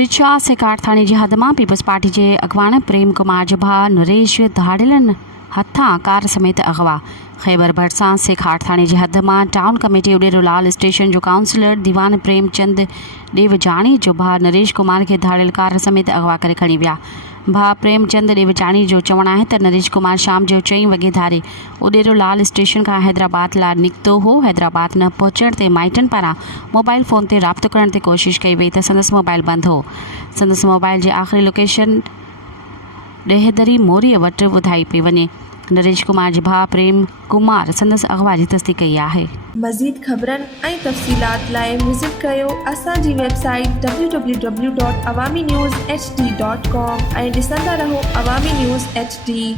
बिछा सेकार थाणे जी हद मां पीपल्स पार्टी के अगवान प्रेम कुमार जो भाउ नरेश धाड़ियलनि हथां कार समेत अगवा। खैबर भरसां सेखार थाणे जी हद मां टाउन कमेटी उडेरोलाल स्टेशन जो काउंसलर दीवान प्रेमचंद देवजानी जो भाउ नरेश कुमार के धाड़ियल कार समेत अगवा करे खणी विया। भाउ प्रेमचंद देवजानी जो चवणु आहे त नरेश कुमार शाम जो 4 वॻे धारे उडेरोलाल स्टेशन खां हैदराबाद लाइ निकितो हो। हैदराबाद न पहुचण ते माइटनि पारां मोबाइल फ़ोन ते राब्तो करण ते कोशिश कई वई त संदसि मोबाइल बंदि हो। संदसि मोबाइल जी आख़िरी लोकेशन ॾेहदरी मोरीअ वटि ॿुधाई पई वञे। नरेश कुमार जी भाउ प्रेम कुमार संदसि अगवा जी तस्दीक़ कई आहे। मज़ीद ख़बरनि ऐं तफ़सीलात लाइ विज़िट कयो असांजी वेबसाइट www.awamiNewsHD.com ऐं ॾिसंदा रहो अवामी न्यूज़ HD।